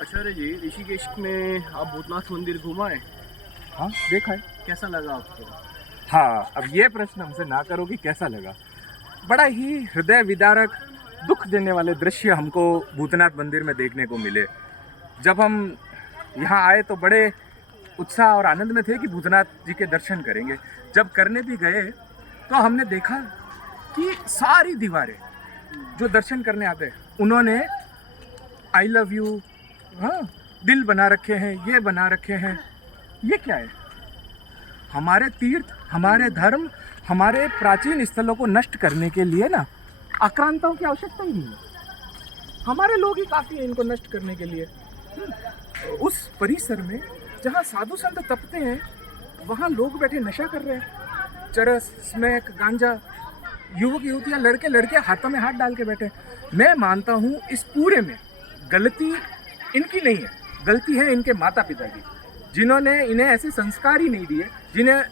आचार्य जी, ऋषिकेश में आप भूतनाथ मंदिर घुमा है? हाँ, देखा है। कैसा लगा आपको? हाँ, अब ये प्रश्न हमसे ना करो कि कैसा लगा। बड़ा ही हृदय विदारक, दुख देने वाले दृश्य हमको भूतनाथ मंदिर में देखने को मिले। जब हम यहाँ आए तो बड़े उत्साह और आनंद में थे कि भूतनाथ जी के दर्शन करेंगे। जब करने भी गए तो हमने देखा कि सारी दीवारें जो दर्शन करने आते हैं उन्होंने आई लव यू, हाँ, दिल बना रखे हैं, ये बना रखे हैं। ये क्या है? हमारे तीर्थ, हमारे धर्म, हमारे प्राचीन स्थलों को नष्ट करने के लिए ना आक्रांताओं की आवश्यकता ही नहीं है। हमारे लोग ही काफ़ी हैं इनको नष्ट करने के लिए। उस परिसर में जहाँ साधु संत तपते हैं वहाँ लोग बैठे नशा कर रहे हैं। चरस, स्मैक, गांजा, युवक युवतियाँ, लड़के लड़के हाथों में हाथ डाल के बैठे। मैं मानता हूँ इस पूरे में गलती इनकी नहीं है, गलती है इनके माता पिता की, जिन्होंने इन्हें ऐसे संस्कार ही नहीं दिए,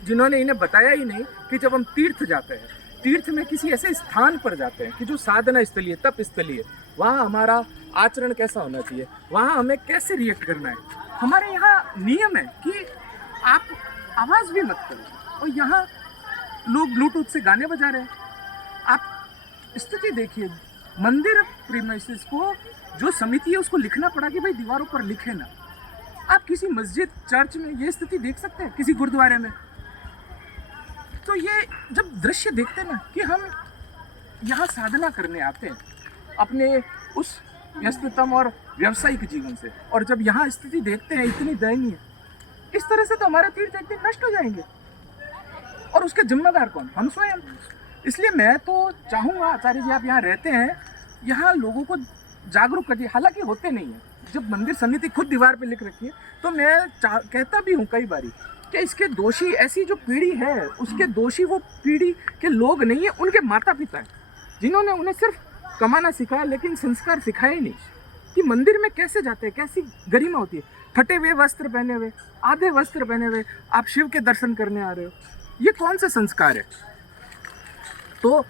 जिन्होंने इन्हें बताया ही नहीं कि जब हम तीर्थ जाते हैं, तीर्थ में किसी ऐसे स्थान पर जाते हैं कि जो साधना स्थली है, तप स्थली है, वहाँ हमारा आचरण कैसा होना चाहिए, वहाँ हमें कैसे रिएक्ट करना है। हमारे यहाँ नियम है कि आप आवाज़ भी मत करो, और यहाँ लोग ब्लूटूथ से गाने बजा रहे हैं। आप स्थिति देखिए, मंदिर प्रीमाइसेस को जो समिति है उसको लिखना पड़ा कि भाई दीवारों पर लिखे ना। आप किसी मस्जिद, चर्च में ये स्थिति देख सकते हैं, किसी गुरुद्वारे में। तो ये जब दृश्य देखते हैं ना कि हम यहाँ साधना करने आते हैं अपने उस व्यस्ततम और व्यावसायिक जीवन से, और जब यहाँ स्थिति देखते हैं इतनी दयनीय, इस तरह से तो हमारे तीर्थ एक दिन नष्ट हो जाएंगे। और उसके जिम्मेदार कौन? हम स्वयं। इसलिए मैं तो चाहूँगा, आचार्य जी आप यहाँ रहते हैं, यहाँ लोगों को जागरूक करिए। हालांकि होते नहीं है, जब मंदिर समिति खुद दीवार पे लिख रखी है तो मैं कहता भी हूँ कई बारी कि इसके दोषी, ऐसी जो पीढ़ी है उसके दोषी वो पीढ़ी के लोग नहीं है, उनके माता पिता हैं, जिन्होंने उन्हें सिर्फ कमाना सिखाया लेकिन संस्कार सिखाए ही नहीं कि मंदिर में कैसे जाते हैं, कैसी गरिमा होती है। फटे हुए वस्त्र पहने हुए, आधे वस्त्र पहने हुए आप शिव के दर्शन करने आ रहे हो, ये कौन सा संस्कार है? तो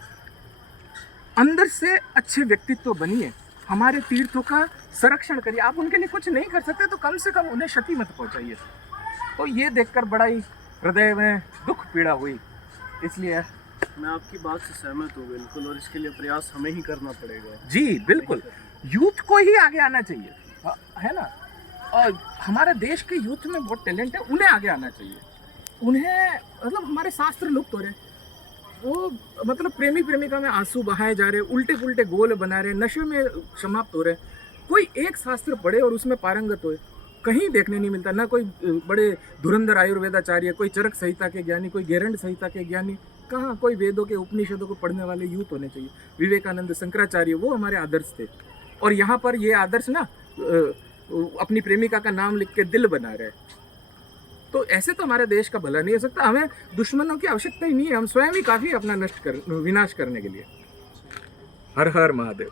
अंदर से अच्छे व्यक्तित्व बनिए, हमारे तीर्थों का संरक्षण करिए। आप उनके लिए कुछ नहीं कर सकते तो कम से कम उन्हें क्षति मत पहुंचाइए। तो ये देखकर बड़ा ही हृदय में दुख पीड़ा हुई। इसलिए मैं आपकी बात से सहमत हूँ बिल्कुल, और इसके लिए प्रयास हमें ही करना पड़ेगा। जी बिल्कुल, यूथ को ही आगे आना चाहिए, है ना। और हमारे देश के यूथ में बहुत टैलेंट है, उन्हें आगे आना चाहिए। उन्हें मतलब हमारे शास्त्र लुप्त हो रहे हैं, वो मतलब प्रेमी प्रेमिका में आंसू बहाए जा रहे, उल्टे पुल्टे गोल बना रहे, नशे में समाप्त हो रहे। कोई एक शास्त्र पढ़े और उसमें पारंगत होए, कहीं देखने नहीं मिलता। ना कोई बड़े धुरंधर आयुर्वेदाचार्य, कोई चरक संहिता के ज्ञानी, कोई गेरंड संहिता के ज्ञानी, कहाँ कोई वेदों के उपनिषदों को पढ़ने वाले यूथ होने चाहिए। विवेकानंद, शंकराचार्य, वो हमारे आदर्श थे। और यहाँ पर ये आदर्श ना अपनी प्रेमिका का नाम लिख के दिल बना रहे। तो ऐसे तो हमारे देश का भला नहीं हो सकता। हमें दुश्मनों की आवश्यकता ही नहीं है, हम स्वयं ही काफ़ी अपना विनाश करने के लिए। हर हर महादेव।